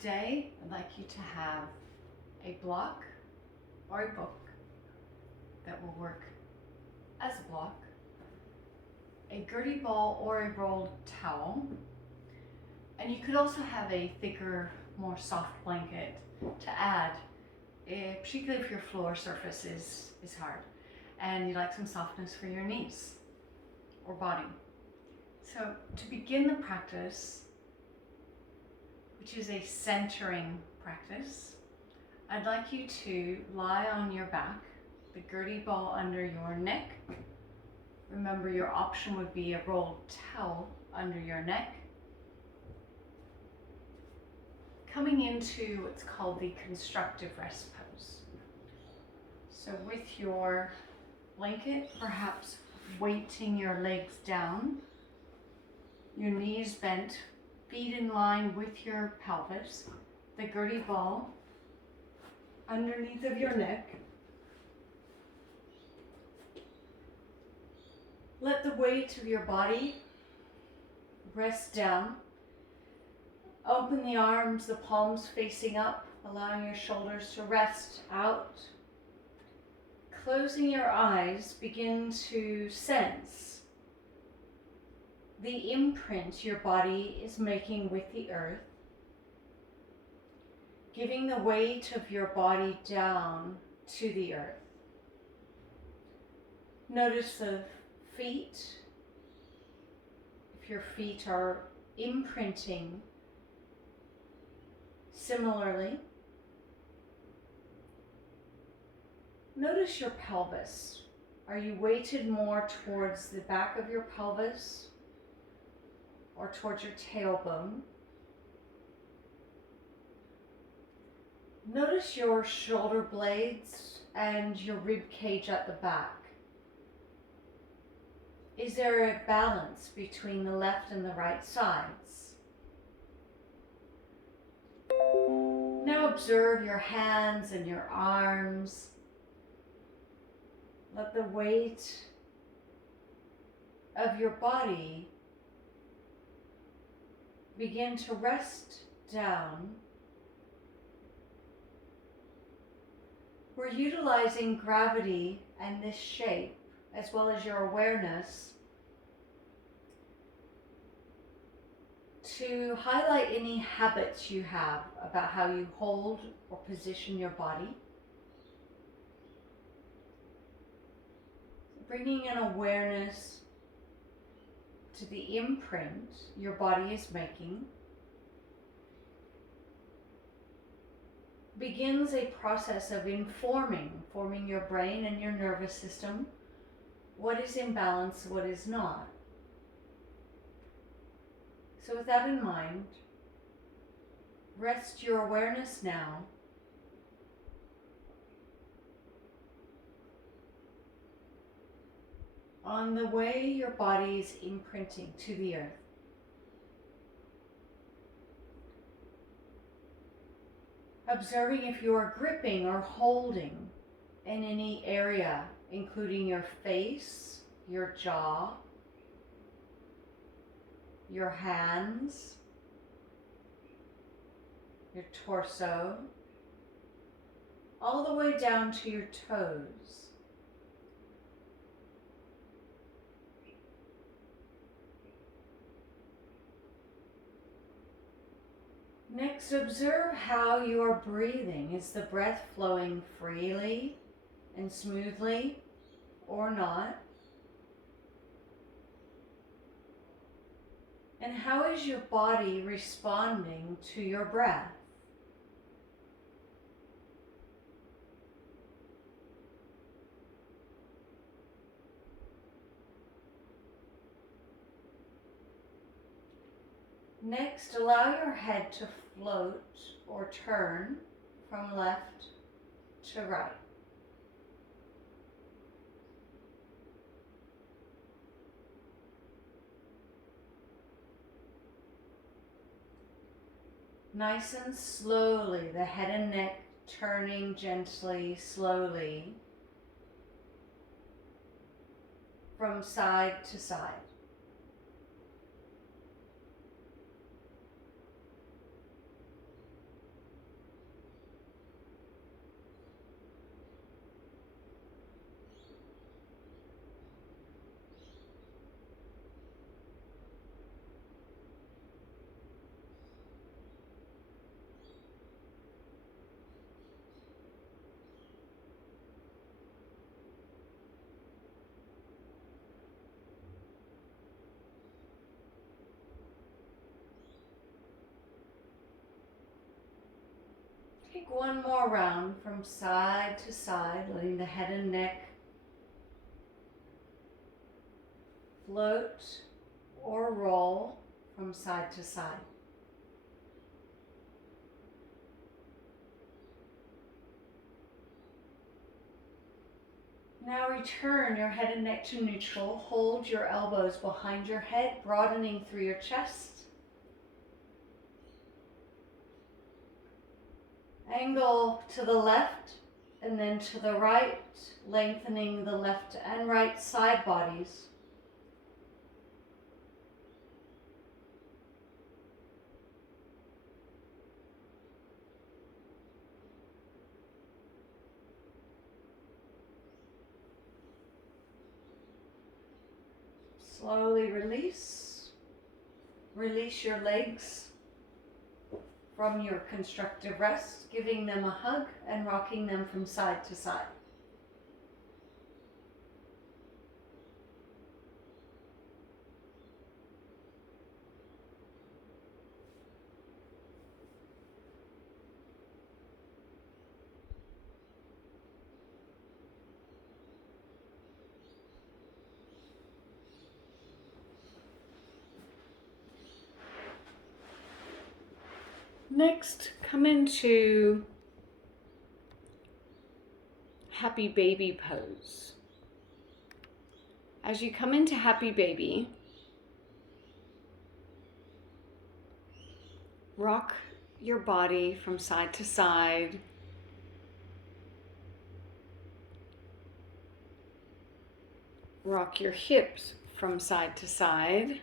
Today, I'd like you to have a block or a book that will work as a block, a gurdy ball or a rolled towel, and you could also have a thicker, more soft blanket to add, particularly if your floor surface is hard and you like some softness for your knees or body. So to begin the practice, which is a centering practice, I'd like you to lie on your back, the gurdy ball under your neck. Remember, your option would be a rolled towel under your neck. Coming into what's called the constructive rest pose. So with your blanket, perhaps weighting your legs down, your knees bent, feet in line with your pelvis, the gurdy ball underneath of your neck. Let the weight of your body rest down. Open the arms, the palms facing up, allowing your shoulders to rest out. Closing your eyes, begin to sense the imprint your body is making with the earth, giving the weight of your body down to the earth. Notice the feet, if your feet are imprinting similarly. Notice your pelvis. Are you weighted more towards the back of your pelvis or towards your tailbone? Notice your shoulder blades and your rib cage at the back. Is there a balance between the left and the right sides? Now observe your hands and your arms. Let the weight of your body begin to rest down. We're utilizing gravity and this shape, as well as your awareness, to highlight any habits you have about how you hold or position your body. Bringing an awareness to the imprint your body is making begins a process of forming your brain and your nervous system, what is in balance, what is not. So with that in mind, rest your awareness now on the way your body is imprinting to the earth. Observing if you are gripping or holding in any area, including your face, your jaw, your hands, your torso, all the way down to your toes. Next, observe how you are breathing. Is the breath flowing freely and smoothly or not? And how is your body responding to your breath? Next, allow your head to float or turn from left to right. Nice and slowly, the head and neck turning gently, slowly, from side to side. Take one more round from side to side, letting the head and neck float or roll from side to side. Now return your head and neck to neutral. Hold your elbows behind your head, broadening through your chest. Angle to the left and then to the right, lengthening the left and right side bodies. Slowly release. Release your legs from your constructive rest, giving them a hug and rocking them from side to side. Next, come into happy baby pose. As you come into happy baby, rock your body from side to side. Rock your hips from side to side.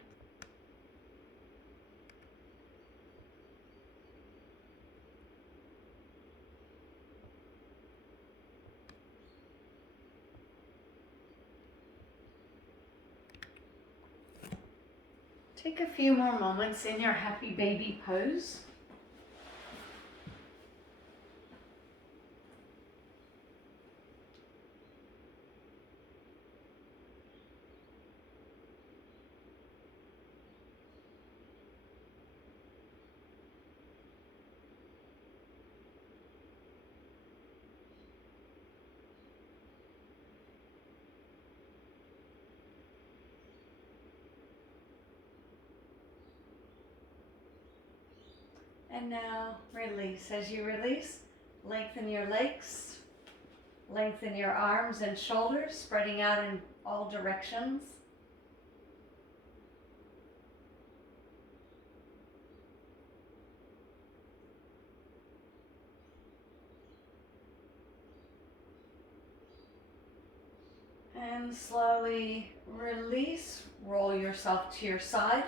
Take a few more moments in your happy baby pose. And now release. As you release, lengthen your legs, lengthen your arms and shoulders, spreading out in all directions. And slowly release, roll yourself to your side.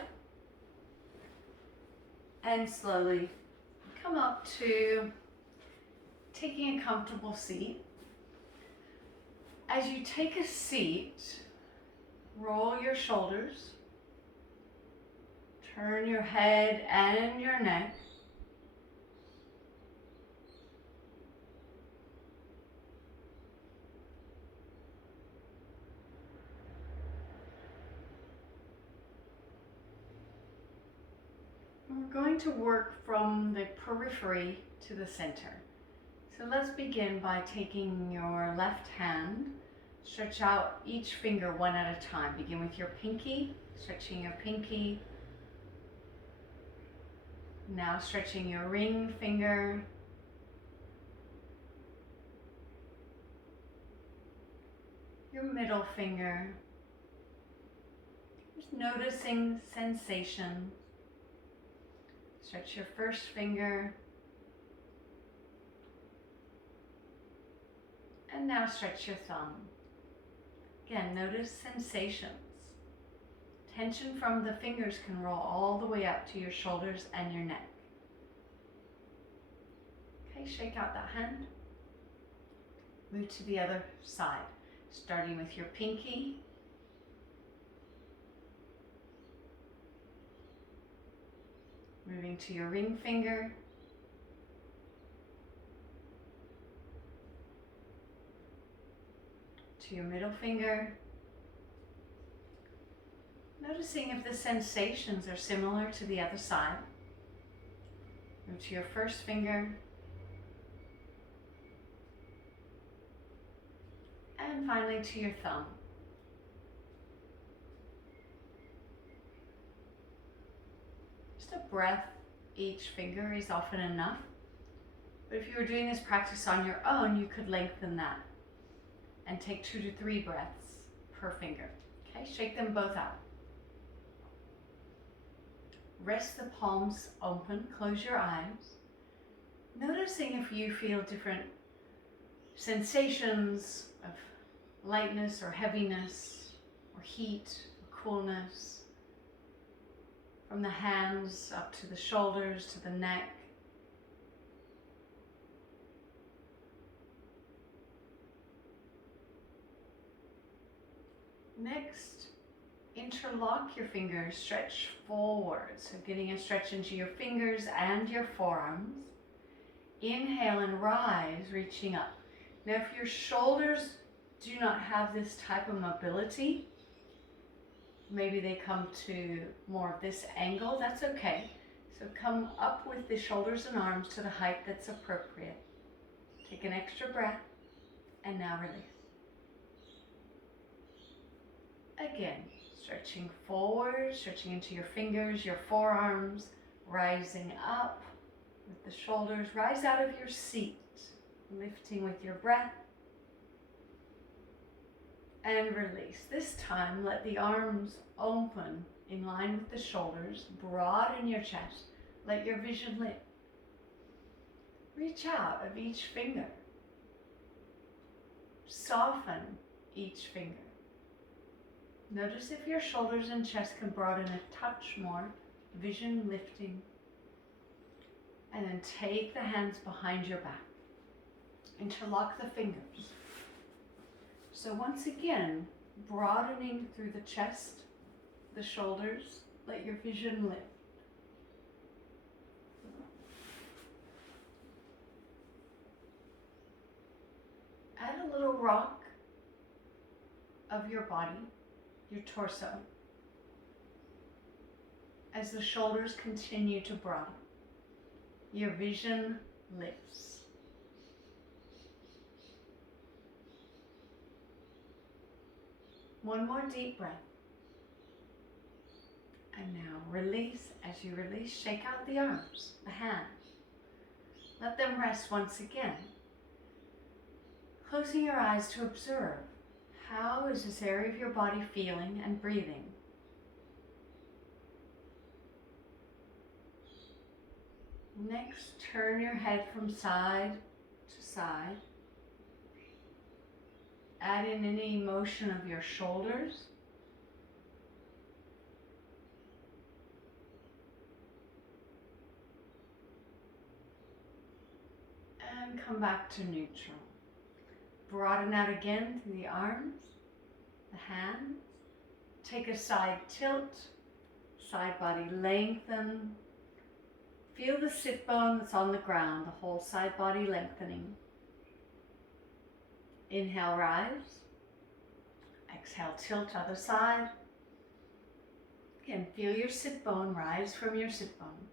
And slowly come up to taking a comfortable seat. As you take a seat, roll your shoulders, turn your head and your neck. We're going to work from the periphery to the center. So let's begin by taking your left hand, stretch out each finger one at a time. Begin with your pinky, stretching your pinky. Now stretching your ring finger. Your middle finger. Just noticing sensation. Stretch your first finger. And now stretch your thumb. Again, notice sensations. Tension from the fingers can roll all the way up to your shoulders and your neck. Okay, shake out that hand. Move to the other side, starting with your pinky. Moving to your ring finger. To your middle finger. Noticing if the sensations are similar to the other side. Move to your first finger. finally to your thumb. Just a breath each finger is often enough. But if you were doing this practice on your own, you could lengthen that and take 2 to 3 breaths per finger. Okay, shake them both out. Rest the palms open, close your eyes. Noticing if you feel different sensations of lightness or heaviness or heat or coolness from the hands up to the shoulders to the neck. Next, interlock your fingers, stretch forward. So getting a stretch into your fingers and your forearms. Inhale and rise, reaching up. Now if your shoulders do not have this type of mobility, maybe they come to more of this angle, that's okay. So come up with the shoulders and arms to the height that's appropriate. Take an extra breath and now release. Again, stretching forward, stretching into your fingers, your forearms, rising up with the shoulders. Rise out of your seat, lifting with your breath. And release. This time, let the arms open in line with the shoulders, broaden your chest, let your vision lift. Reach out of each finger. Soften each finger. Notice if your shoulders and chest can broaden a touch more, vision lifting. And then take the hands behind your back. Interlock the fingers. So once again, broadening through the chest, the shoulders, let your vision lift. Add a little rock of your body, your torso, as the shoulders continue to broaden. Your vision lifts. One more deep breath. And now release. As you release, shake out the arms, the hands. Let them rest once again. Closing your eyes to observe. How is this area of your body feeling and breathing? Next, turn your head from side to side. Add in any motion of your shoulders. And come back to neutral. Broaden out again through the arms, the hands. Take a side tilt, side body lengthen. Feel the sit bone that's on the ground, the whole side body lengthening. Inhale, rise. Exhale, tilt other side. Again, feel your sit bone rise from your sit bone.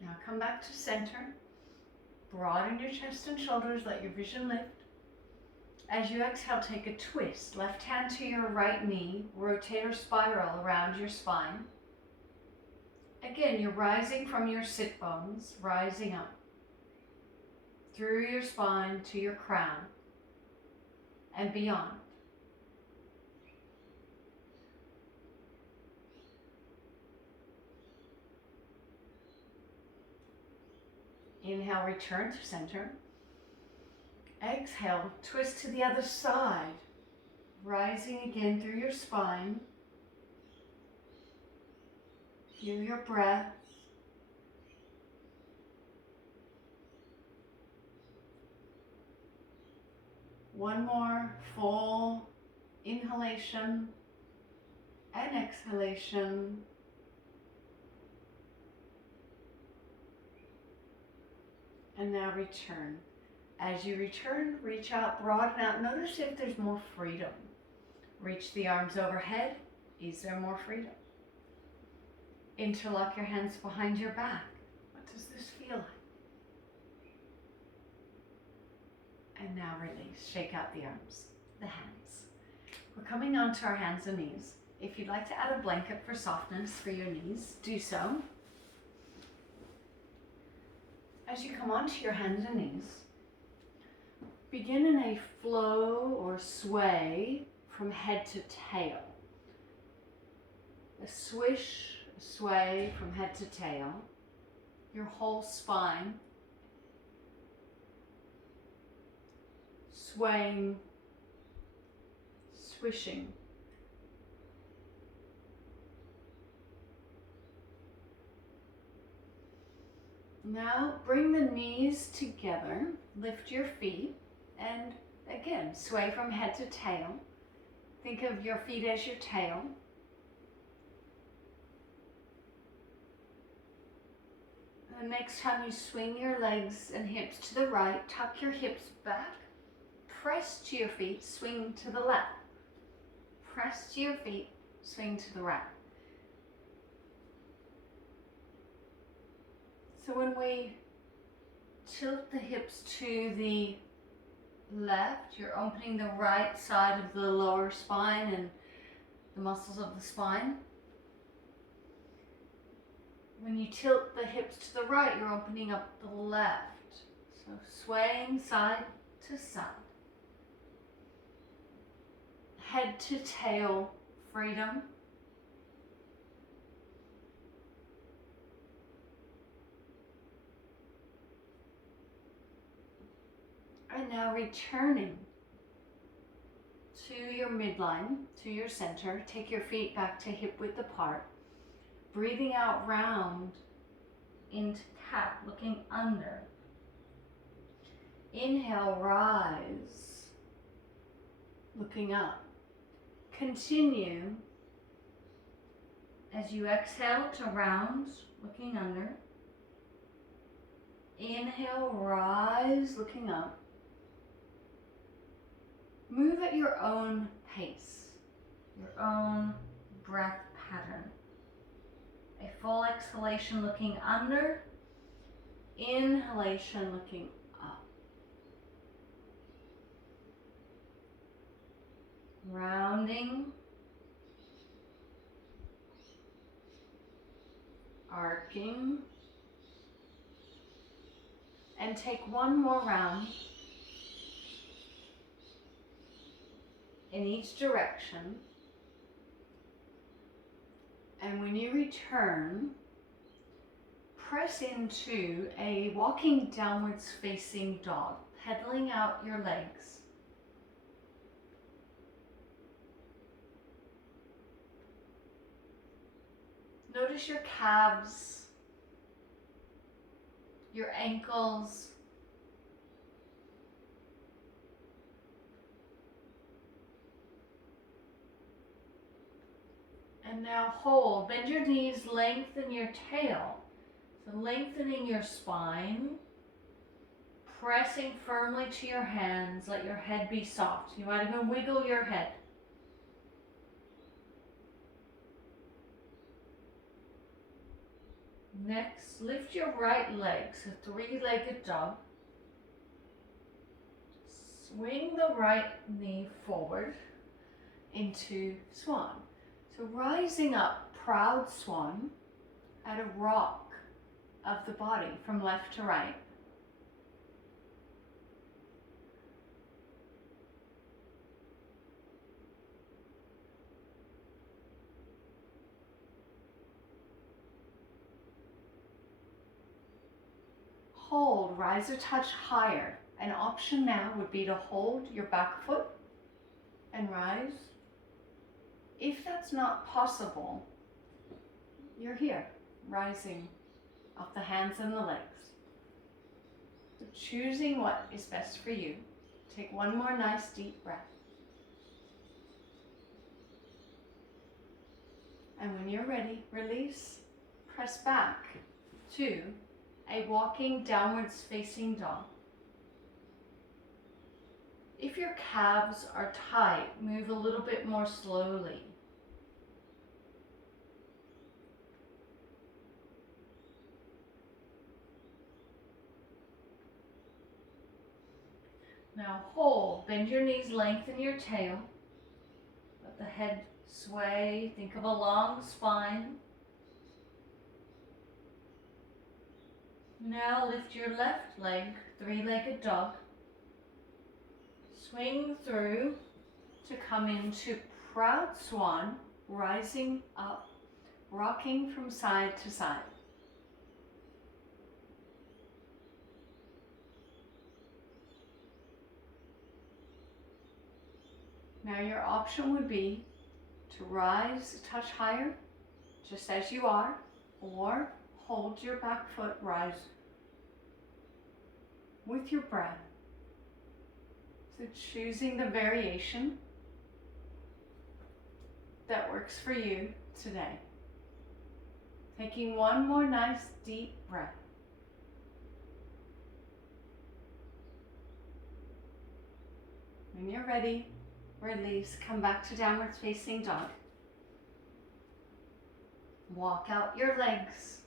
Now come back to center. Broaden your chest and shoulders, let your vision lift. As you exhale, take a twist. Left hand to your right knee, rotate or spiral around your spine. Again, you're rising from your sit bones, rising up through your spine to your crown and beyond. Inhale, return to center. Exhale, twist to the other side, rising again through your spine. Feel your breath. One more full inhalation and exhalation. And now return. As you return, reach out, broaden out. Notice if there's more freedom. Reach the arms overhead. Is there more freedom? Interlock your hands behind your back. What does this feel like? And now release. Shake out the arms, the hands. We're coming onto our hands and knees. If you'd like to add a blanket for softness for your knees, do so. As you come onto your hands and knees, begin in a flow or sway from head to tail. A swish, a sway from head to tail. Your whole spine swaying, swishing. Now bring the knees together, lift your feet, and again, sway from head to tail. Think of your feet as your tail. And the next time you swing your legs and hips to the right, tuck your hips back, press to your feet, swing to the left. Press to your feet, swing to the right. So when we tilt the hips to the left, you're opening the right side of the lower spine and the muscles of the spine. When you tilt the hips to the right, you're opening up the left. So swaying side to side. Head to tail freedom. And now returning to your midline, to your center. Take your feet back to hip width apart. Breathing out round into cat, looking under. Inhale, rise, looking up. Continue as you exhale to round, looking under. Inhale, rise, looking up. Move at your own pace, your own breath pattern. A full exhalation looking under, inhalation looking up. Rounding, arcing, and take one more round in each direction. And when you return, press into a walking downwards facing dog, pedaling out your legs. Notice your calves, your ankles, and now hold. Bend your knees, lengthen your tail. So lengthening your spine, pressing firmly to your hands, let your head be soft. You might even wiggle your head. Next, lift your right leg, so three-legged dog. Swing the right knee forward into swan. So rising up, proud swan, at a rock of the body from left to right. Hold, rise a touch higher. An option now would be to hold your back foot and rise. If that's not possible, you're here, rising off the hands and the legs. So choosing what is best for you. Take one more nice deep breath. And when you're ready, release, press back to a walking downwards facing dog. If your calves are tight, move a little bit more slowly. Now hold, bend your knees, lengthen your tail. Let the head sway, think of a long spine. Now lift your left leg, three-legged dog. Swing through to come into proud swan, rising up, rocking from side to side. Now your option would be to rise a touch higher, just as you are, or hold your back foot, rise with your breath. So choosing the variation that works for you today. Taking one more nice deep breath. When you're ready, release, come back to downward facing dog. Walk out your legs.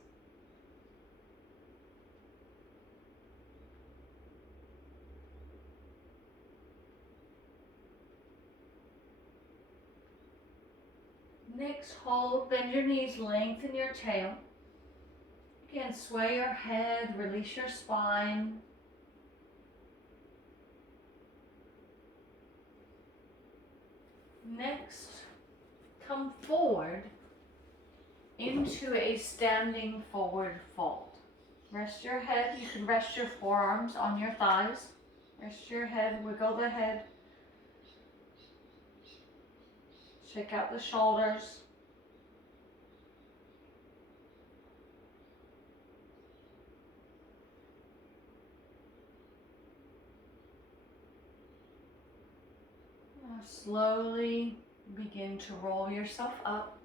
Next, hold, bend your knees, lengthen your tail. Again, sway your head, release your spine. Next, come forward into a standing forward fold. Rest your head, you can rest your forearms on your thighs. Rest your head, wiggle the head. Shake out the shoulders. Now slowly begin to roll yourself up.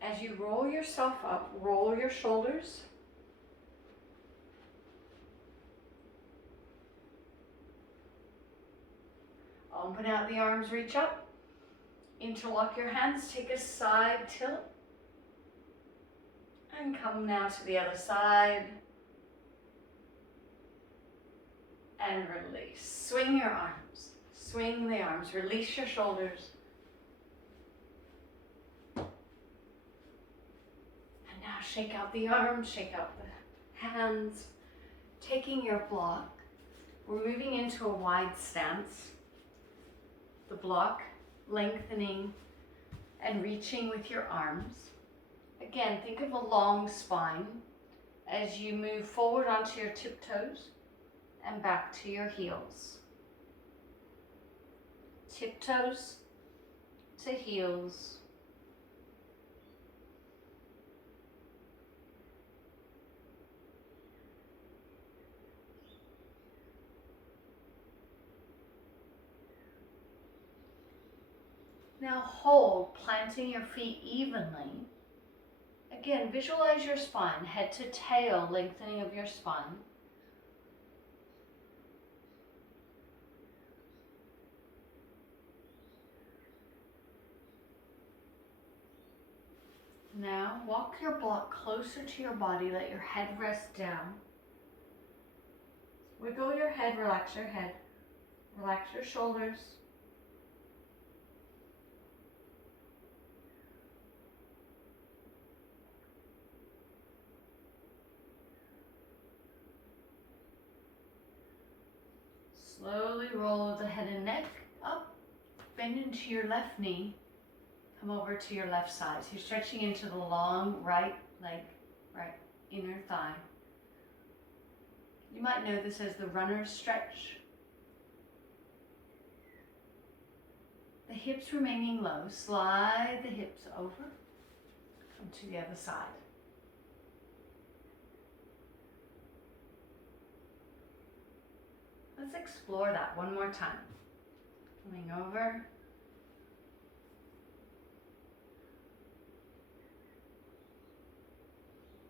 As you roll yourself up, roll your shoulders. Open out the arms, reach up. Interlock your hands, take a side tilt. And come now to the other side. And release. Swing your arms. Swing the arms. Release your shoulders. And now shake out the arms, shake out the hands. Taking your block, we're moving into a wide stance. The block lengthening and reaching with your arms. Again, think of a long spine as you move forward onto your tiptoes and back to your heels. Tiptoes to heels. Now hold, planting your feet evenly. Again, visualize your spine, head to tail, lengthening of your spine. Now walk your block closer to your body, let your head rest down. Wiggle your head, relax your head. Relax your shoulders. Slowly roll the head and neck up, bend into your left knee, come over to your left side. So you're stretching into the long right leg, right inner thigh. You might know this as the runner's stretch. The hips remaining low, slide the hips over, come to the other side. Let's explore that one more time. Coming over.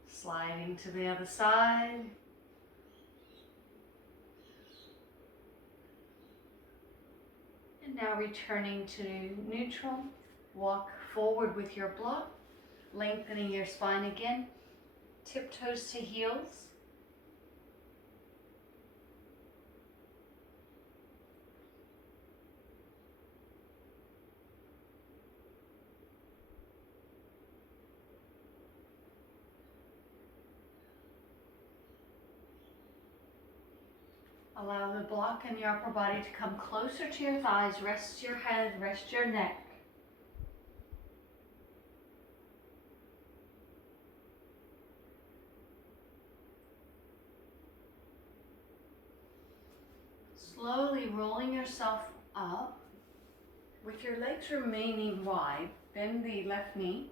Sliding to the other side. And now returning to neutral. Walk forward with your block, lengthening your spine again. Tiptoes to heels. Allow the block in your upper body to come closer to your thighs. Rest your head, rest your neck. Slowly rolling yourself up with your legs remaining wide. Bend the left knee.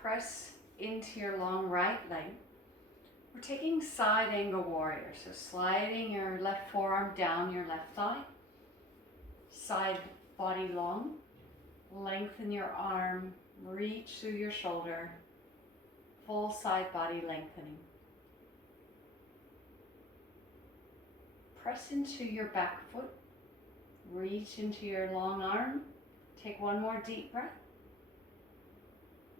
Press into your long right leg. We're taking side angle warrior. So sliding your left forearm down your left thigh. Side body long. Lengthen your arm. Reach through your shoulder. Full side body lengthening. Press into your back foot. Reach into your long arm. Take one more deep breath.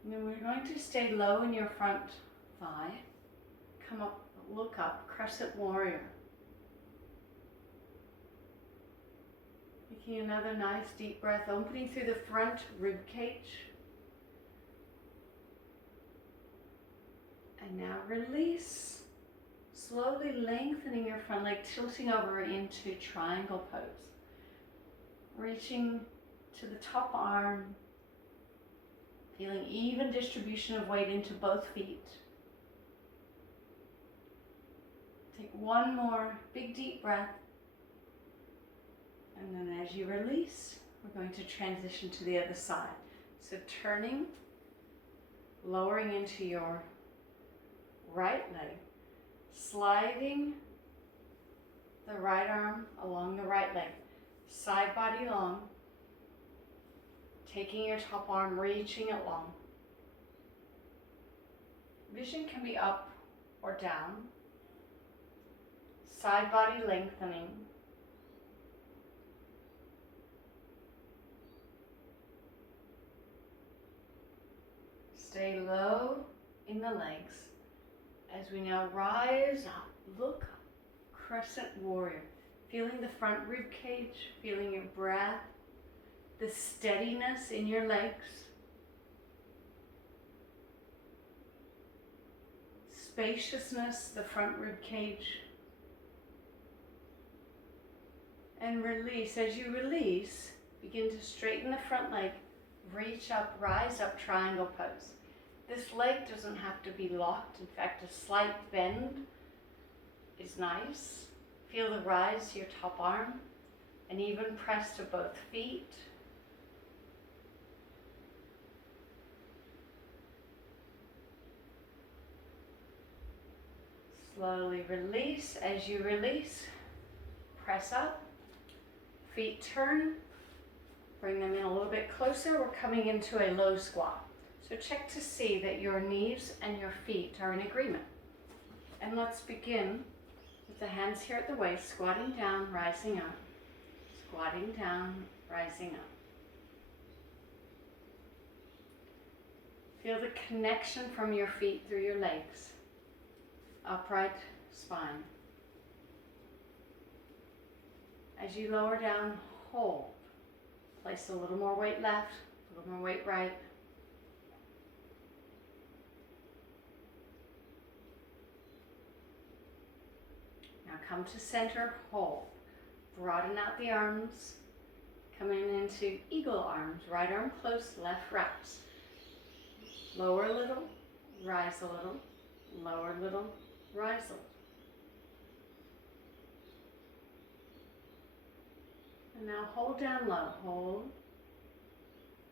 And then we're going to stay low in your front thigh. Come up, look up, crescent warrior. Taking another nice deep breath, opening through the front rib cage. And now release. Slowly lengthening your front leg, tilting over into triangle pose. Reaching to the top arm. Feeling even distribution of weight into both feet. Take one more big deep breath. And then as you release, we're going to transition to the other side. So turning, lowering into your right leg, sliding the right arm along the right leg, side body long, taking your top arm, reaching it long. Vision can be up or down. Side body lengthening. Stay low in the legs as we now rise up, look up, crescent warrior. Feeling the front rib cage, feeling your breath, the steadiness in your legs. Spaciousness, the front rib cage. And release. As you release, begin to straighten the front leg, reach up, rise up, triangle pose. This leg doesn't have to be locked. In fact, a slight bend is nice. Feel the rise to your top arm, and even press to both feet. Slowly release. As you release, press up, feet turn, bring them in a little bit closer. We're coming into a low squat. So check to see that your knees and your feet are in agreement. And let's begin with the hands here at the waist, squatting down, rising up, squatting down, rising up. Feel the connection from your feet through your legs. Upright spine. As you lower down, hold. Place a little more weight left, a little more weight right. Now come to center, hold. Broaden out the arms. Coming into eagle arms. Right arm close, left wraps. Lower a little, rise a little, lower a little, rise a little. And now hold down low, hold.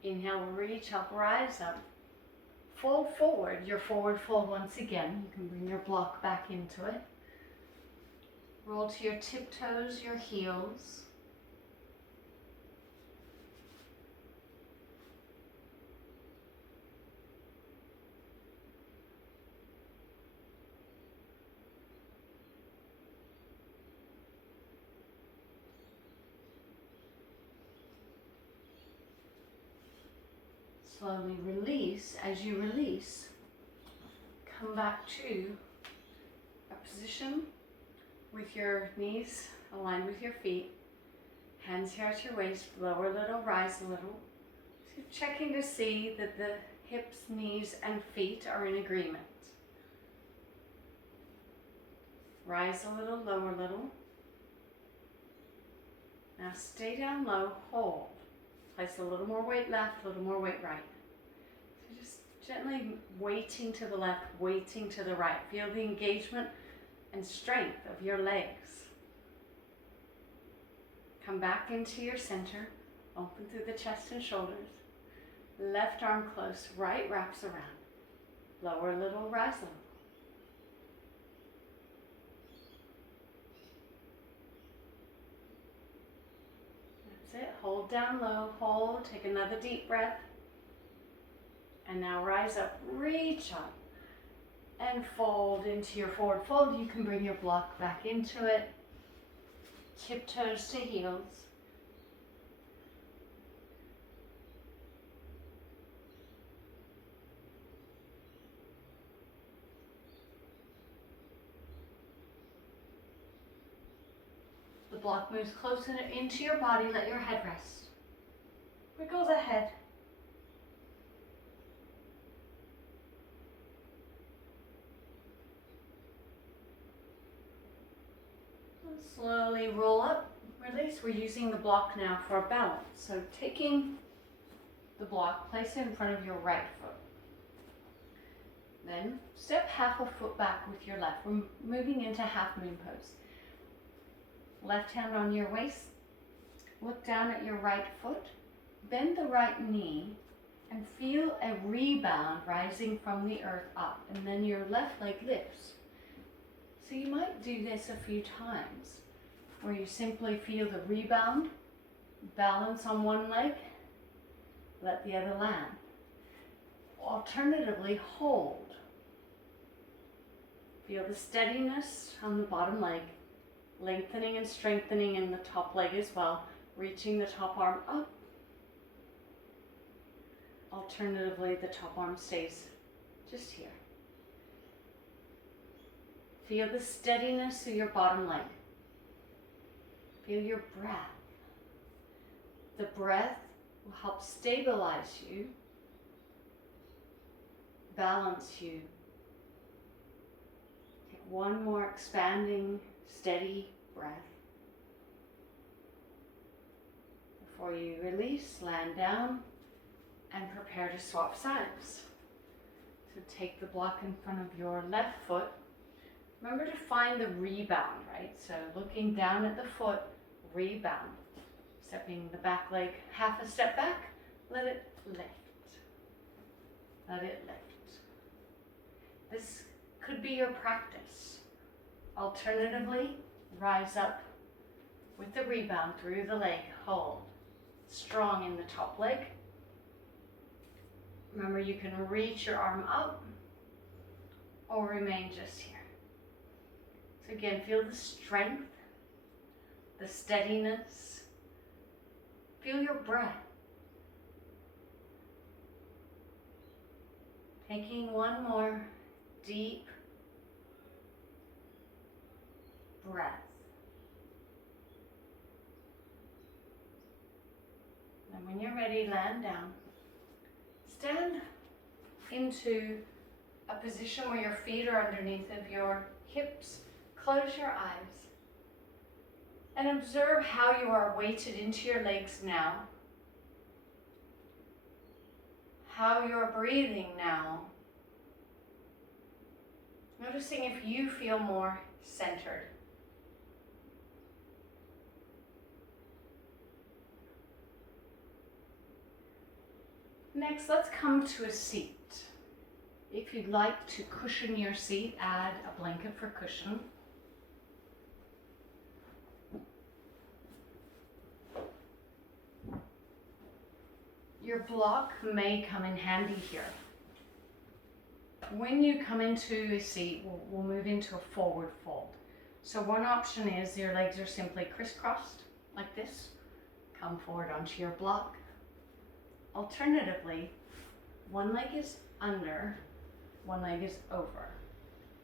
Inhale, reach up, rise up. Fold forward, your forward fold once again. You can bring your block back into it. Roll to your tiptoes, your heels. Slowly release. As you release, come back to a position with your knees aligned with your feet. Hands here at your waist, lower a little, rise a little. So checking to see that the hips, knees, and feet are in agreement. Rise a little, lower a little. Now stay down low, hold. Place a little more weight left, a little more weight right. So just gently weighting to the left, weighting to the right. Feel the engagement and strength of your legs. Come back into your center, open through the chest and shoulders. Left arm close, right wraps around. Lower a little, rise low. That's it, hold down low, hold, take another deep breath. And now rise up, reach up, and fold into your forward fold. You can bring your block back into it. Tiptoes to heels. The block moves closer into your body, let your head rest. Wiggle the head. And slowly roll up, release. We're using the block now for a balance. So taking the block, place it in front of your right foot. Then step half a foot back with your left. We're moving into half moon pose. Left hand on your waist, look down at your right foot, bend the right knee, and feel a rebound rising from the earth up, and then your left leg lifts. So you might do this a few times, where you simply feel the rebound, balance on one leg, let the other land. Alternatively, hold. Feel the steadiness on the bottom leg, lengthening and strengthening in the top leg as well, reaching the top arm up. Alternatively, the top arm stays just here. Feel the steadiness of your bottom leg. Feel your breath. The breath will help stabilize you, balance you. Take one more expanding, steady breath before you release, land down, and prepare to swap sides. So take the block in front of your left foot. Remember to find the rebound, right? So looking down at the foot, rebound. Stepping the back leg half a step back, let it lift. Let it lift. This could be your practice. Alternatively, rise up with the rebound through the leg, hold. Strong in the top leg. Remember, you can reach your arm up or remain just here. So again, feel the strength, the steadiness. Feel your breath. Taking one more deep breath. And when you're ready, land down. Stand into a position where your feet are underneath of your hips. Close your eyes and observe how you are weighted into your legs now. How you're breathing now. Noticing if you feel more centered. Next, let's come to a seat. If you'd like to cushion your seat, add a blanket for cushion. Your block may come in handy here. When you come into a seat, we'll move into a forward fold. So one option is your legs are simply crisscrossed like this. Come forward onto your block. Alternatively, one leg is under, one leg is over,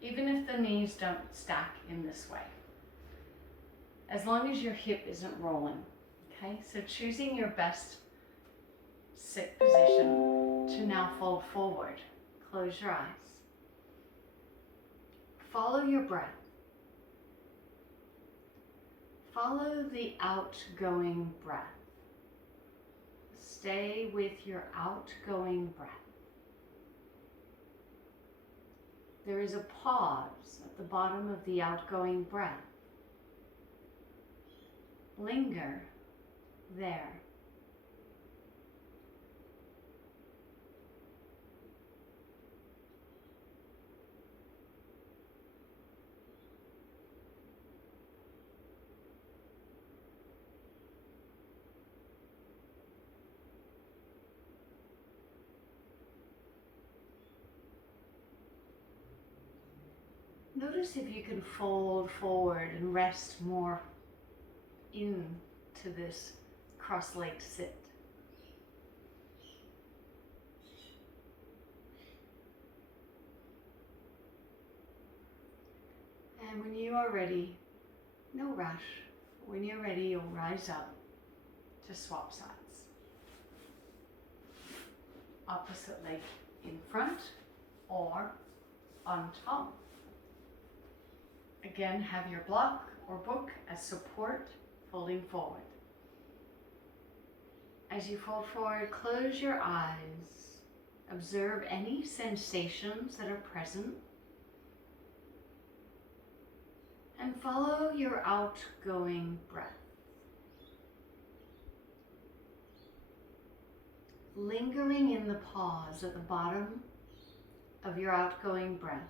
even if the knees don't stack in this way. As long as your hip isn't rolling, okay? So choosing your best sit position to now fold forward. Close your eyes. Follow your breath. follow the outgoing breath. Stay with your outgoing breath. There is a pause at the bottom of the outgoing breath. Linger there. Notice if you can fold forward and rest more into this cross-legged sit. And when you are ready, no rush, when you're ready, you'll rise up to swap sides. Opposite leg in front or on top. Again, have your block or book as support, folding forward. As you fold forward, close your eyes. Observe any sensations that are present. And follow your outgoing breath. Lingering in the pause at the bottom of your outgoing breath.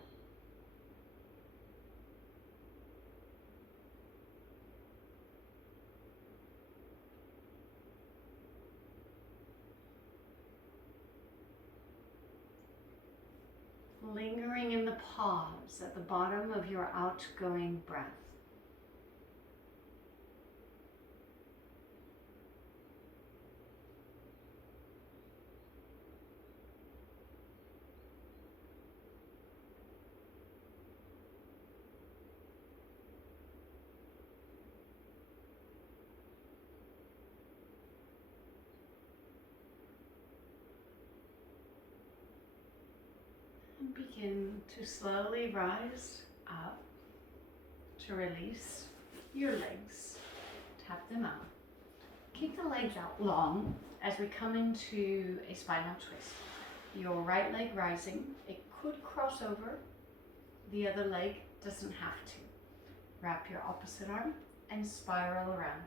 Lingering in the pause at the bottom of your outgoing breath. Begin to slowly rise up to release your legs. Tap them out. Keep the legs out long as we come into a spinal twist. Your right leg rising. It could cross over. The other leg doesn't have to. Wrap your opposite arm and spiral around.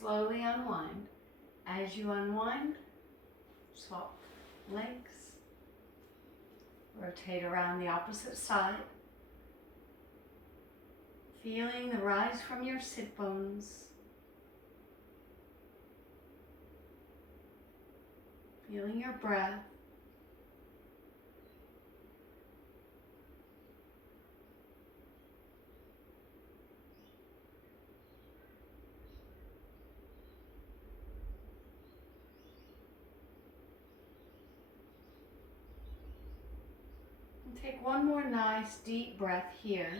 Slowly unwind. As you unwind, swap legs. Rotate around the opposite side. Feeling the rise from your sit bones. Feeling your breath. Take one more nice deep breath here.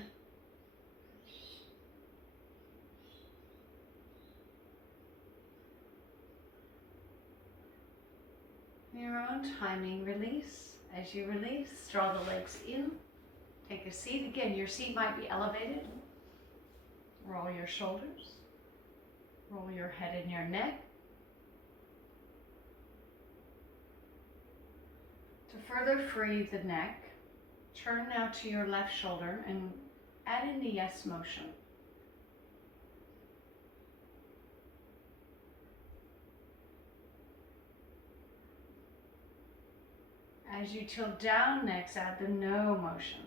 In your own timing, release. As you release, draw the legs in. Take a seat. Again, your seat might be elevated. Roll your shoulders. Roll your head and your neck. To further free the neck, turn now to your left shoulder and add in the yes motion. As you tilt down next, add the no motion.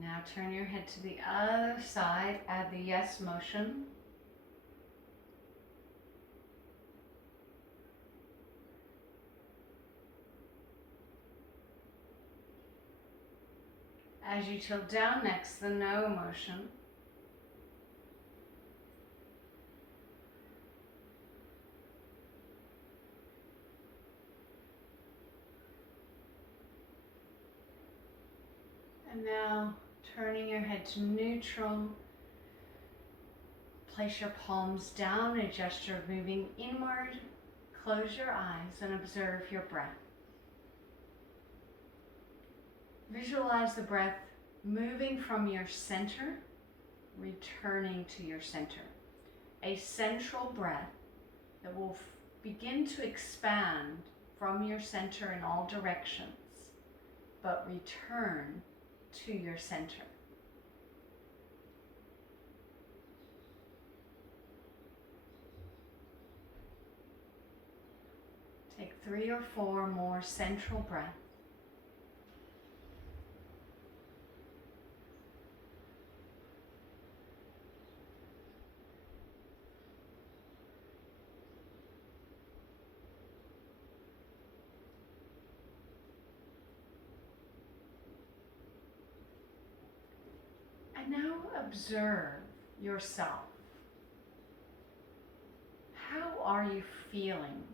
Now turn your head to the other side, add the yes motion. As you tilt down next, the no motion. And now turning your head to neutral. Place your palms down, a gesture of moving inward. Close your eyes and observe your breath. Visualize the breath moving from your center, returning to your center. A central breath that will begin to expand from your center in all directions, but return to your center. Take 3 or 4 more central breaths. And now observe yourself. How are you feeling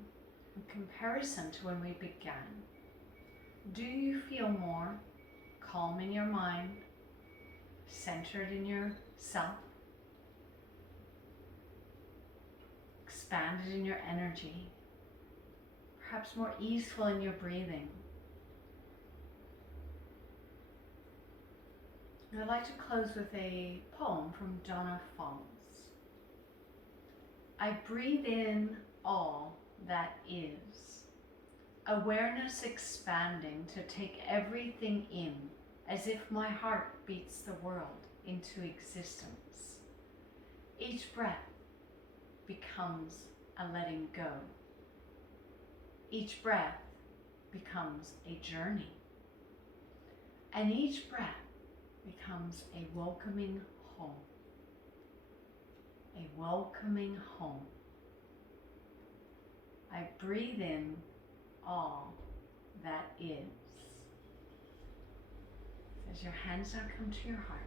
in comparison to when we began? Do you feel more calm in your mind, centered in yourself, expanded in your energy, perhaps more easeful in your breathing? And I'd like to close with a poem from Donna Falls. I breathe in all that is, awareness expanding to take everything in, as if my heart beats the world into existence. Each breath becomes a letting go. Each breath becomes a journey. And each breath becomes a welcoming home. A welcoming home. I breathe in all that is. As your hands now come to your heart,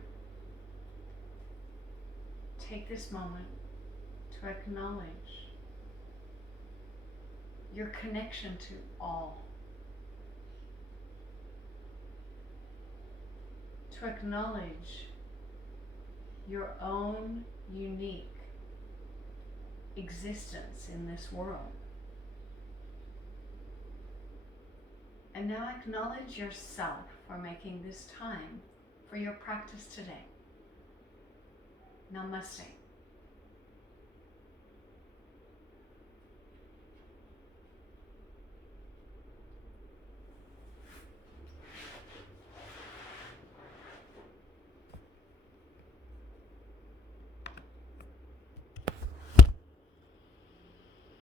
take this moment to acknowledge your connection to all. To acknowledge your own unique existence in this world. And now acknowledge yourself for making this time for your practice today. Namaste.